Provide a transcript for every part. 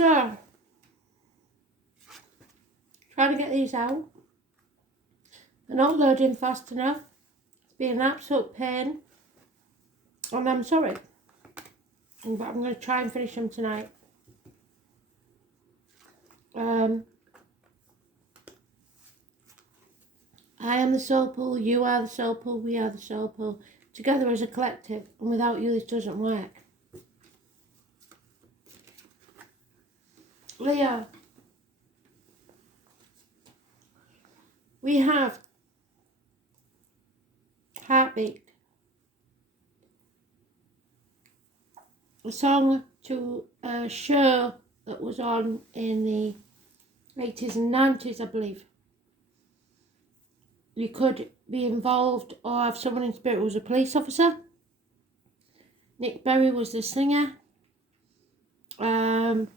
So, trying to get these out. They're not loading fast enough. It's been an absolute pain. And I'm sorry. But I'm going to try and finish them tonight. I am the soul pool, you are the soul pool, we are the soul pool. Together as a collective, and without you this doesn't work. Leo, we have Heartbeat, a song to a show that was on in the 80s and 90s, I believe. You could be involved or have someone in spirit who was a police officer. Nick Berry was the singer. Some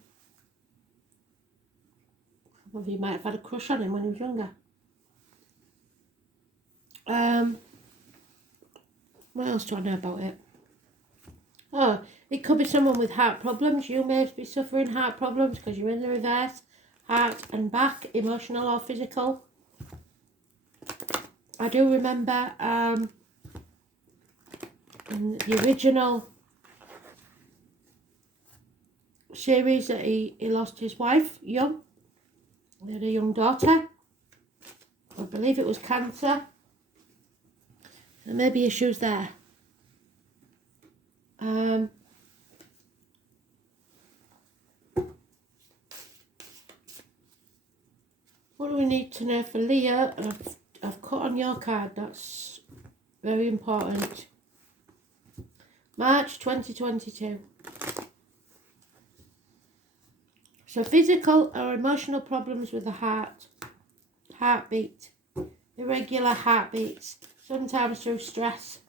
of you might have had a crush on him when he was younger. What else do I know about it? Oh, it could be someone with heart problems. You may be suffering heart problems because you're in the reverse. Heart and back, emotional or physical. I do remember in the original series that he lost his wife young. He had a young daughter. I believe it was cancer. There may be issues there. What do we need to know for Leo? And I've cut on your card. That's very important. March 2022. So physical or emotional problems with the heart. Heartbeat. Irregular heartbeats. Sometimes through stress.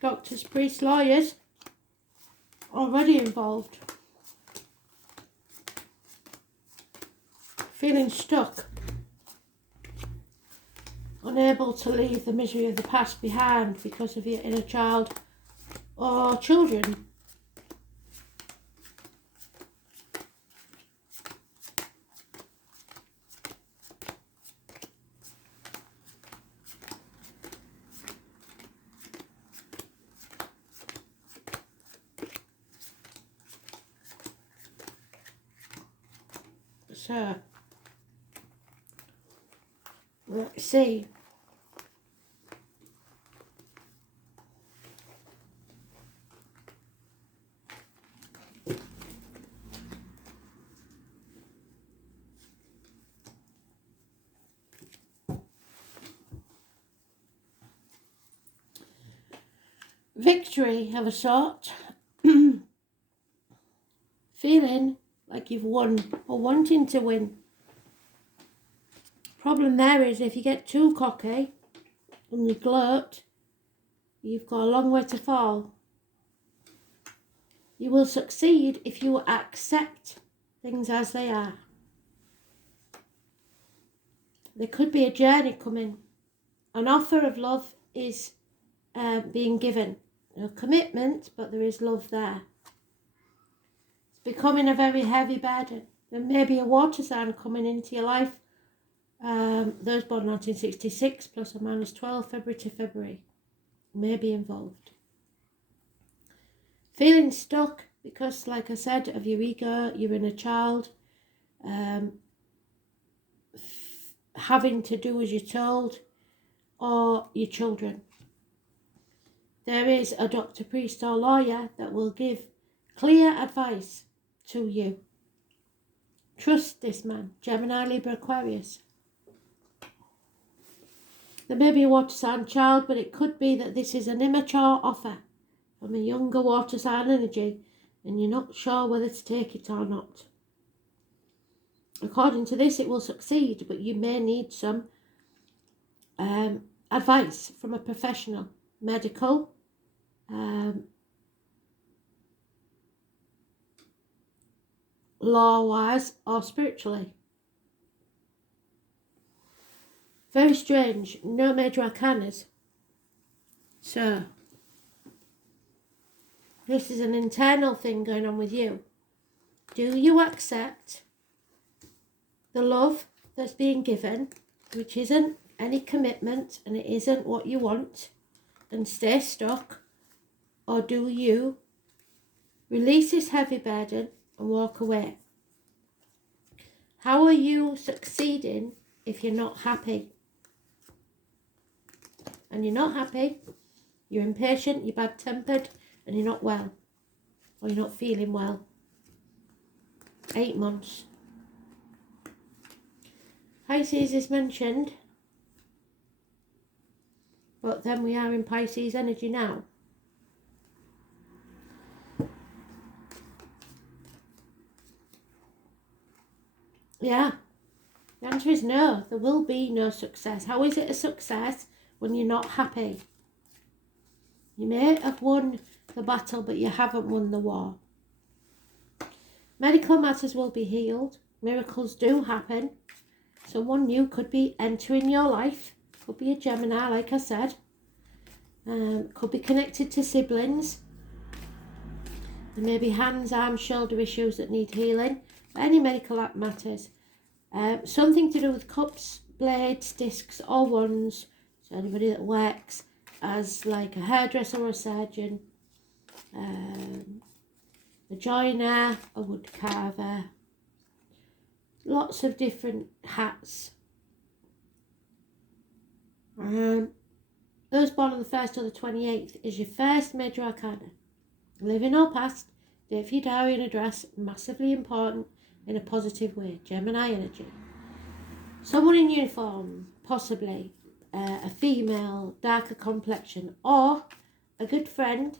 Doctors, priests, lawyers already involved. Feeling stuck. Unable to leave the misery of the past behind because of your inner child or children. So, let's see. Victory of a sort. Feeling like you've won or wanting to win. Problem there is if you get too cocky and you gloat, you've got a long way to fall. You will succeed if you accept things as they are. There could be a journey coming. An offer of love is being given. No commitment, but there is love there. It's becoming a very heavy burden. There may be a water sign coming into your life. Those born 1966 plus or minus 12 February to February may be involved. Feeling stuck because, like I said, of your ego, your inner child, having to do as you're told, or your children. There is a doctor, priest or lawyer that will give clear advice to you. Trust this man, Gemini, Libra, Aquarius. There may be a water sign child, but it could be that this is an immature offer from a younger water sign energy and you're not sure whether to take it or not. According to this, it will succeed, but you may need some advice from a professional, medical, law-wise or spiritually. Very strange. No major arcanas. So, this is an internal thing going on with you. Do you accept the love that's being given, which isn't any commitment and it isn't what you want, and stay stuck? Or do you release this heavy burden and walk away? How are you succeeding if you're not happy? And you're not happy, you're impatient, you're bad-tempered, and you're not well. Or you're not feeling well. 8 months. Pisces is mentioned, but then we are in Pisces energy now. Yeah, the answer is no. There will be no success. How is it a success when you're not happy? You may have won the battle, but you haven't won the war. Medical matters will be healed. Miracles do happen. Someone new could be entering your life. Could be a Gemini, like I said. Could be connected to siblings. There may be hands, arms, shoulder issues that need healing. But any medical matters. Something to do with cups, blades, discs, or wands. So anybody that works as like a hairdresser or a surgeon, a joiner, a wood carver, lots of different hats. Those born on the 1st or the 28th is your first major arcana. Living or past, date for your diary and address, massively important in a positive way. Gemini energy. Someone in uniform, possibly a female, darker complexion, or a good friend,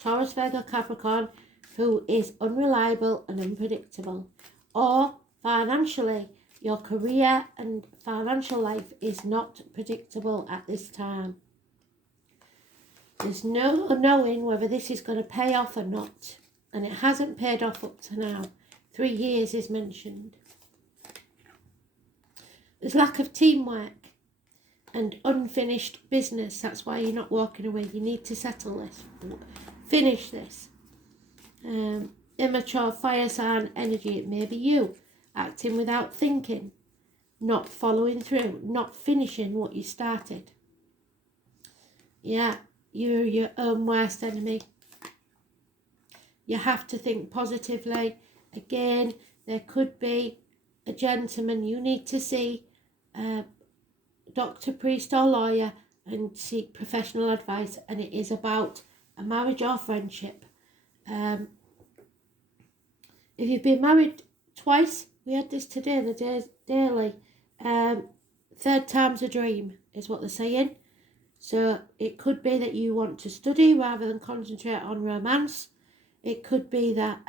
Taurus, Virgo, Capricorn, who is unreliable and unpredictable. Or financially, your career and financial life is not predictable at this time. There's no knowing whether this is going to pay off or not. And it hasn't paid off up to now. 3 years is mentioned. There's lack of teamwork and unfinished business. That's why you're not walking away. You need to settle this. Finish this. Immature fire sign energy. It may be you acting without thinking. Not following through. Not finishing what you started. Yeah. You're your own worst enemy. You have to think positively. Again, there could be a gentleman you need to see, doctor, priest or lawyer, and seek professional advice. And it is about a marriage or friendship. If you've been married twice, we had this today, the days daily. Third time's a dream is what they're saying. So it could be that you want to study rather than concentrate on romance. It could be that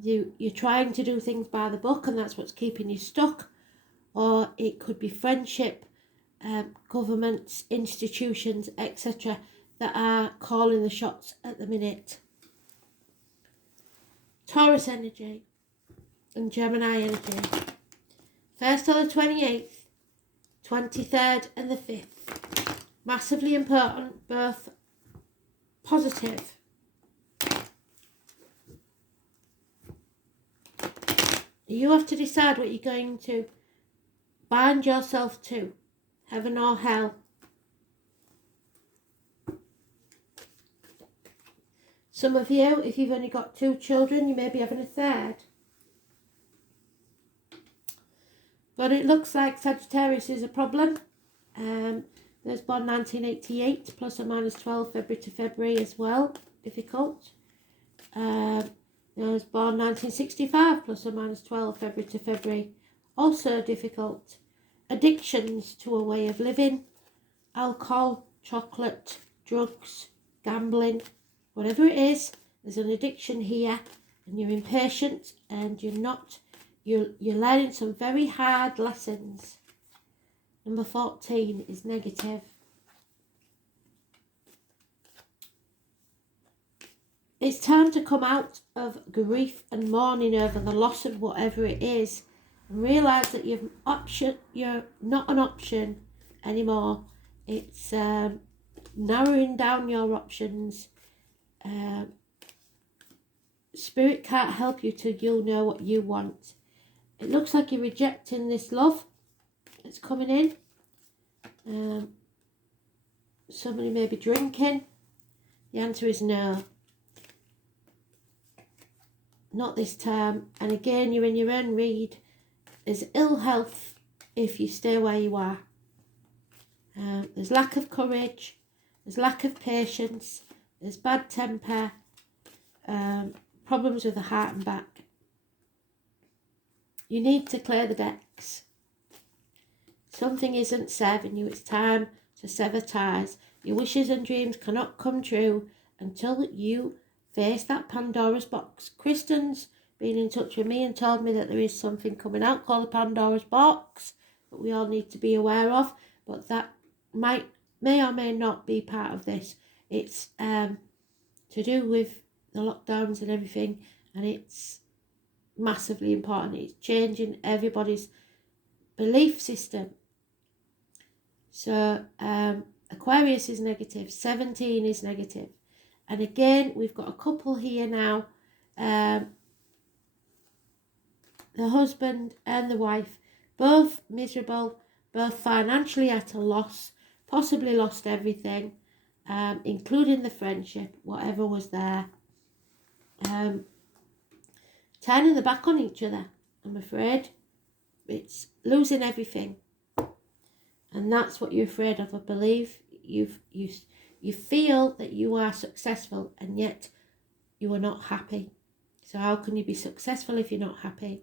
you're trying to do things by the book and that's what's keeping you stuck. Or it could be friendship, governments, institutions, etc. that are calling the shots at the minute. Taurus energy and Gemini energy. 1st or the 28th, 23rd and the 5th. Massively important, both positive. You have to decide what you're going to bind yourself to, heaven or hell. Some of you, if you've only got 2 children, you may be having a third. But it looks like Sagittarius is a problem. There's born 1988, plus or minus 12, February to February as well. Difficult. There's born 1965, plus or minus 12, February to February. Also difficult. Addictions to a way of living. Alcohol, chocolate, drugs, gambling. Whatever it is, there's an addiction here. And you're impatient and you're learning some very hard lessons. Number 14 is negative. It's time to come out of grief and mourning over the loss of whatever it is and realise that you're not an option anymore. It's narrowing down your options. Spirit can't help you till you know what you want. It looks like you're rejecting this love that's coming in. Somebody may be drinking. The answer is no. Not this time. And again, you're in your own read. There's ill health if you stay where you are. There's lack of courage. There's lack of patience. There's bad temper. Problems with the heart and back. You need to clear the decks. Something isn't serving you. It's time to sever ties. Your wishes and dreams cannot come true until you face that Pandora's box. Kristen's been in touch with me and told me that there is something coming out called the Pandora's box that we all need to be aware of, but that may or may not be part of this. It's to do with the lockdowns and everything, and it's massively important. It's changing everybody's belief system. So Aquarius is negative, 17 is negative. And again, we've got a couple here now, the husband and the wife, both miserable, both financially at a loss, possibly lost everything, including the friendship, whatever was there. Turning the back on each other, I'm afraid. It's losing everything. And that's what you're afraid of, I believe. You feel that you are successful and yet you are not happy. So how can you be successful if you're not happy?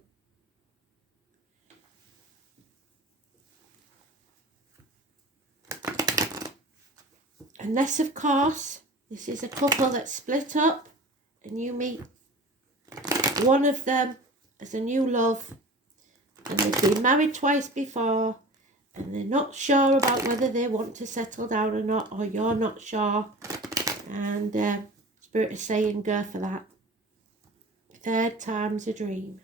Unless, of course, this is a couple that's split up and you meet one of them as a new love and they've been married twice before and they're not sure about whether they want to settle down or not, or you're not sure, and Spirit is saying go for that. Third time's a dream.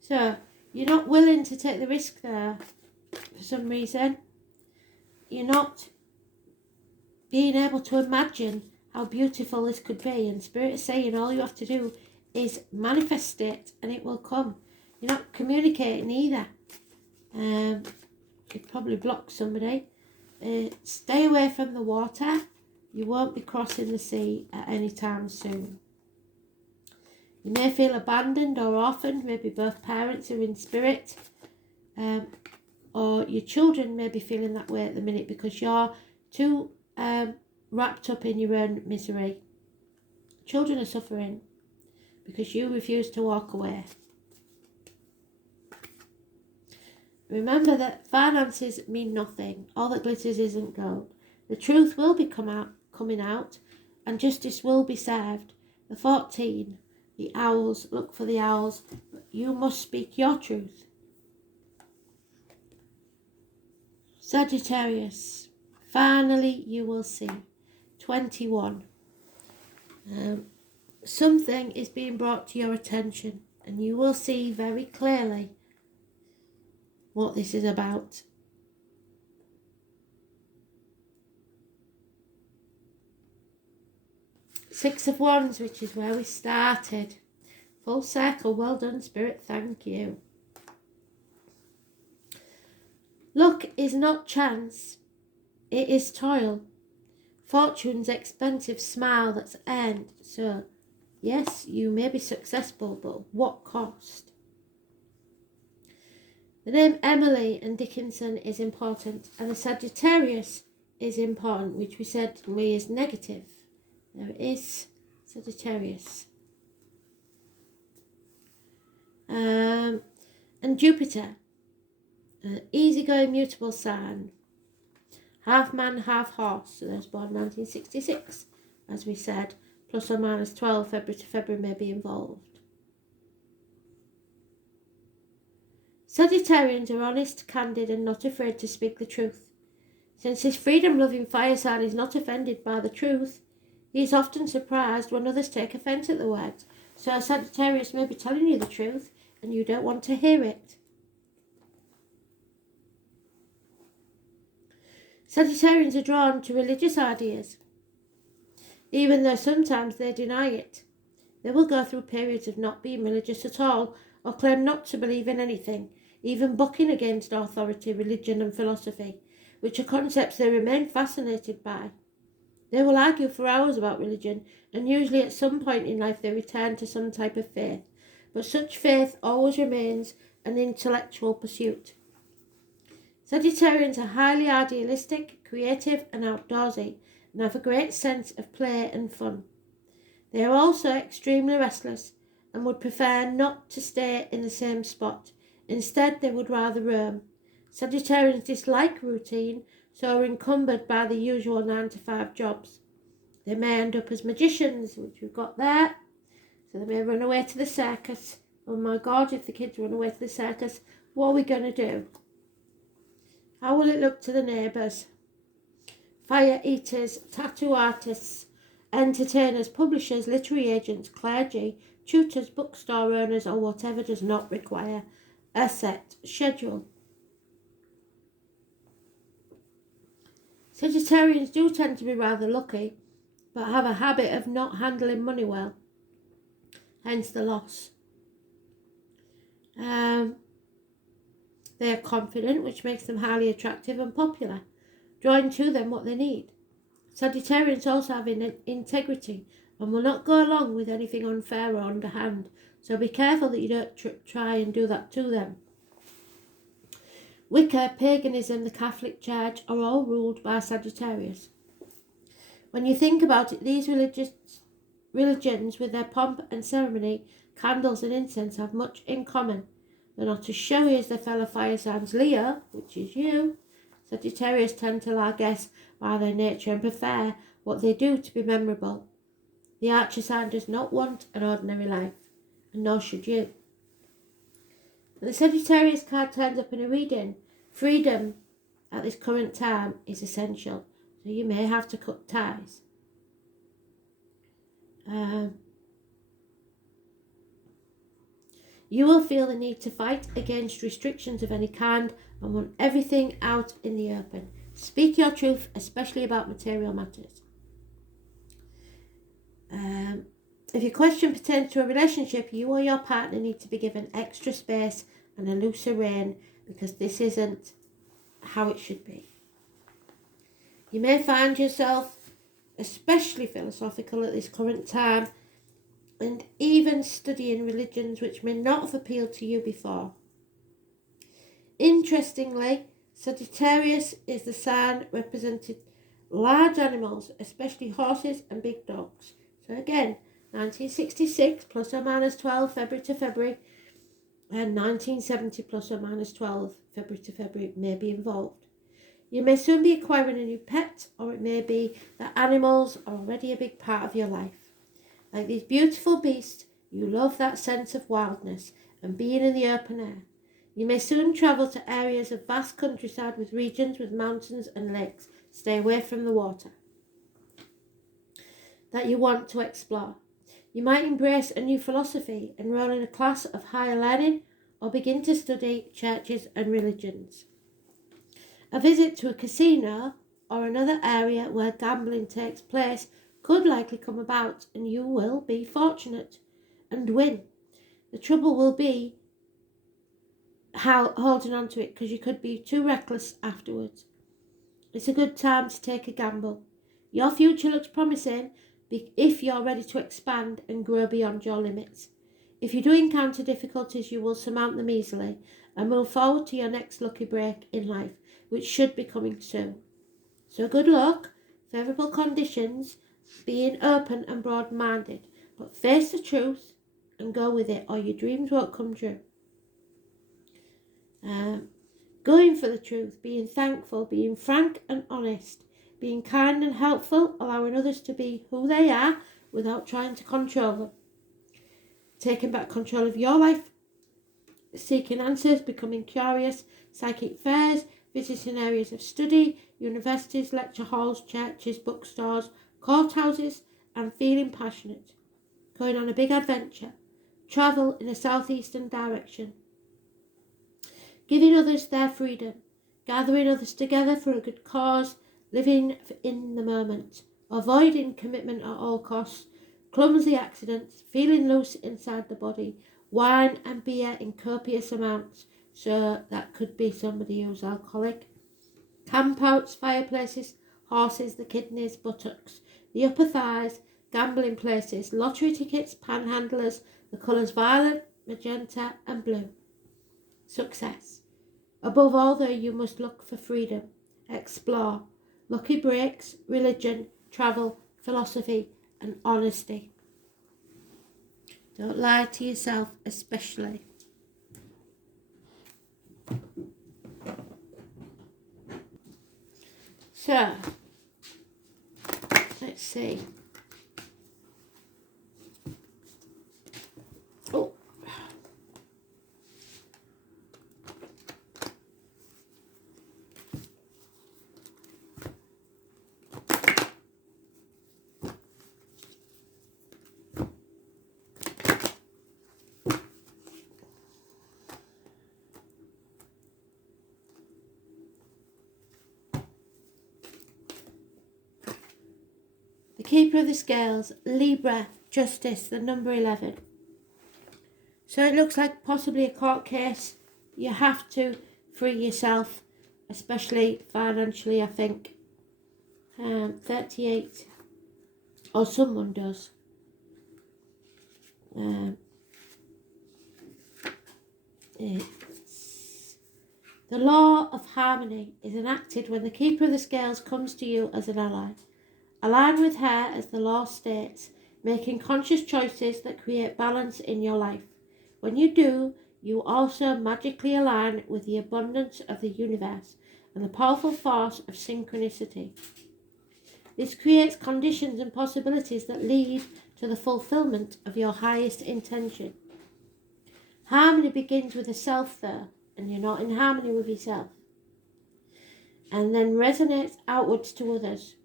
So you're not willing to take the risk there for some reason. You're not being able to imagine how beautiful this could be, and Spirit is saying all you have to do is manifest it and it will come. You're not communicating either. You've probably blocked somebody. Stay away from the water. You won't be crossing the sea at any time soon. You may feel abandoned or orphaned. Maybe both parents are in spirit. Or your children may be feeling that way at the minute because you're too wrapped up in your own misery. Children are suffering because you refuse to walk away. Remember that finances mean nothing. All that glitters isn't gold. The truth will be coming out and justice will be served. The 14, the owls, look for the owls. You must speak your truth. Sagittarius, finally you will see. 21. Something is being brought to your attention and you will see very clearly what this is about. Six of Wands, which is where we started. Full circle, well done, Spirit, thank you. Luck is not chance, it is toil. Fortune's expensive smile that's earned. So, yes, you may be successful, but what cost? The name Emily and Dickinson is important, and the Sagittarius is important, which we said is negative. There it is, Sagittarius. And Jupiter, an easygoing, mutable sign. Half man, half horse. So those born 1966, as we said. Plus or minus 12, February to February may be involved. Sagittarians are honest, candid and not afraid to speak the truth. Since this freedom-loving fire sign is not offended by the truth, he is often surprised when others take offence at the words. So Sagittarius may be telling you the truth and you don't want to hear it. Sagittarians are drawn to religious ideas, even though sometimes they deny it. They will go through periods of not being religious at all, or claim not to believe in anything, even bucking against authority, religion and philosophy, which are concepts they remain fascinated by. They will argue for hours about religion, and usually at some point in life they return to some type of faith, but such faith always remains an intellectual pursuit. Sagittarians are highly idealistic, creative and outdoorsy, and have a great sense of play and fun. They are also extremely restless and would prefer not to stay in the same spot. Instead, they would rather roam. Sagittarians dislike routine, so are encumbered by the usual 9-to-5 jobs. They may end up as magicians, which we've got there. So they may run away to the circus. Oh my God, if the kids run away to the circus, what are we going to do? How will it look to the neighbours? Fire eaters, tattoo artists, entertainers, publishers, literary agents, clergy, tutors, bookstore owners, or whatever does not require a set schedule. Sagittarians do tend to be rather lucky, but have a habit of not handling money well, hence the loss. They are confident, which makes them highly attractive and popular, drawing to them what they need. Sagittarians also have integrity and will not go along with anything unfair or underhand, so be careful that you don't try and do that to them. Wicca, paganism, the Catholic Church are all ruled by Sagittarius. When you think about it, these religions with their pomp and ceremony, candles and incense have much in common. They're not as showy as their fellow fire signs. Leo, which is you, Sagittarius tend to largesse by their nature and prefer what they do to be memorable. The Archer sign does not want an ordinary life, and nor should you. When the Sagittarius card turns up in a reading, freedom at this current time is essential, so you may have to cut ties. You will feel the need to fight against restrictions of any kind and want everything out in the open. Speak your truth, especially about material matters. If your question pertains to a relationship, you or your partner need to be given extra space and a looser rein, because this isn't how it should be. You may find yourself especially philosophical at this current time, and even studying religions which may not have appealed to you before. Interestingly, Sagittarius is the sign representing large animals, especially horses and big dogs. So again, 1966 plus or minus 12 February to February, and 1970 plus or minus 12 February to February may be involved. You may soon be acquiring a new pet, or it may be that animals are already a big part of your life. Like these beautiful beasts, you love that sense of wildness and being in the open air. You may soon travel to areas of vast countryside with regions with mountains and lakes. Stay away from the water that you want to explore. You might embrace a new philosophy, enroll in a class of higher learning, or begin to study churches and religions. A visit to a casino or another area where gambling takes place could likely come about, and you will be fortunate and win. The trouble will be how holding on to it, because you could be too reckless afterwards. It's a good time to take a gamble. Your future looks promising if you're ready to expand and grow beyond your limits. If you do encounter difficulties, you will surmount them easily and move forward to your next lucky break in life, which should be coming soon. So good luck, favourable conditions, being open and broad-minded, but face the truth and go with it, or your dreams won't come true. Going for the truth, being thankful, being frank and honest, being kind and helpful, allowing others to be who they are without trying to control them. Taking back control of your life, seeking answers, becoming curious, psychic fairs, visiting areas of study, universities, lecture halls, churches, bookstores, courthouses, and feeling passionate. Going on a big adventure. Travel in a southeastern direction. Giving others their freedom. Gathering others together for a good cause. Living in the moment. Avoiding commitment at all costs. Clumsy accidents. Feeling loose inside the body. Wine and beer in copious amounts. So that could be somebody who's alcoholic. Campouts, fireplaces, horses, the kidneys, buttocks, the upper thighs, gambling places, lottery tickets, panhandlers, the colours violet, magenta and blue. Success. Above all though, you must look for freedom, explore, lucky breaks, religion, travel, philosophy and honesty. Don't lie to yourself especially. So, let's see. Oh. The Keeper of the Scales, Libra, Justice, the number 11. So it looks like possibly a court case. You have to free yourself, especially financially, I think. 38. Or someone does. The law of harmony is enacted when the Keeper of the Scales comes to you as an ally. Align with her as the law states, making conscious choices that create balance in your life. When you do, you also magically align with the abundance of the universe and the powerful force of synchronicity. This creates conditions and possibilities that lead to the fulfillment of your highest intention. Harmony begins with the self though, and you're not in harmony with yourself, and then resonates outwards to others.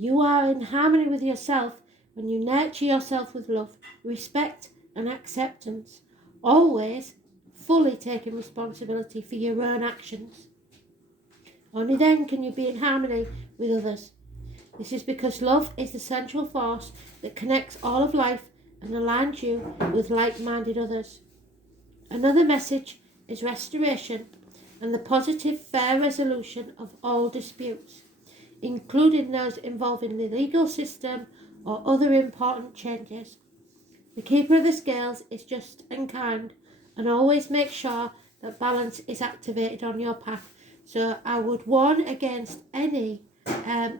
You are in harmony with yourself when you nurture yourself with love, respect and acceptance, always fully taking responsibility for your own actions. Only then can you be in harmony with others. This is because love is the central force that connects all of life and aligns you with like-minded others. Another message is restoration and the positive, fair resolution of all disputes, including those involving the legal system or other important changes. The Keeper of the Scales is just and kind and always makes sure that balance is activated on your path. So I would warn against any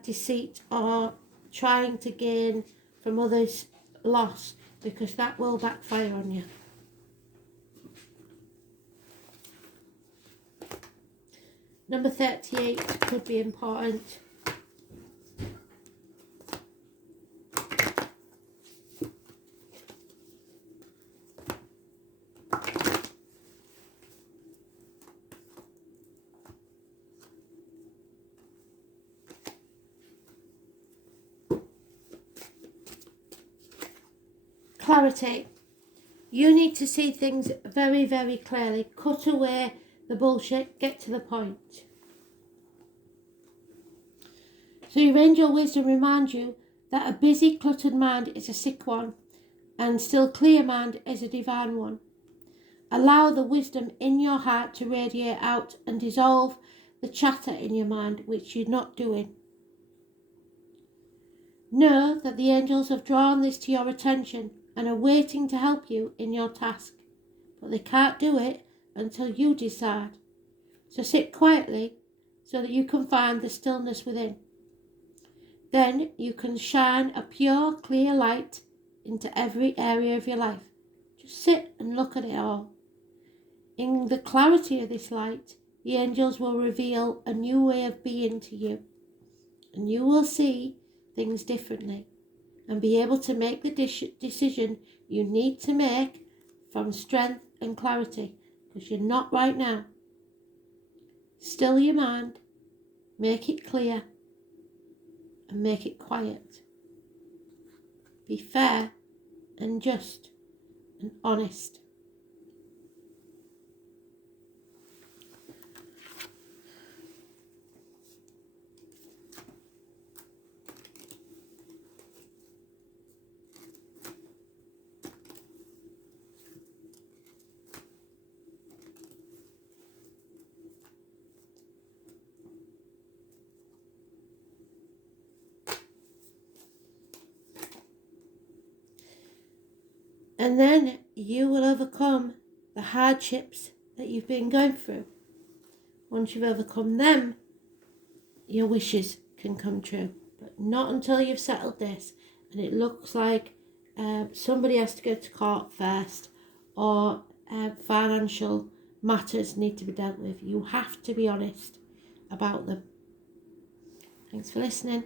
deceit or trying to gain from others' loss, because that will backfire on you. Number 38 could be important. Clarity. You need to see things very, very clearly. Cut away the bullshit, get to the point. So your angel wisdom reminds you that a busy, cluttered mind is a sick one, and still clear mind is a divine one. Allow the wisdom in your heart to radiate out and dissolve the chatter in your mind, which you're not doing. Know that the angels have drawn this to your attention and are waiting to help you in your task, but they can't do it until you decide. So sit quietly so that you can find the stillness within. Then you can shine a pure, clear light into every area of your life. Just sit and look at it all. In the clarity of this light, the angels will reveal a new way of being to you, and you will see things differently and be able to make the decision you need to make from strength and clarity, because you're not right now. Still your mind, make it clear, and make it quiet. Be fair and just and honest. And then you will overcome the hardships that you've been going through. Once you've overcome them, your wishes can come true. But not until you've settled this. And it looks like somebody has to go to court first, or financial matters need to be dealt with. You have to be honest about them. Thanks for listening.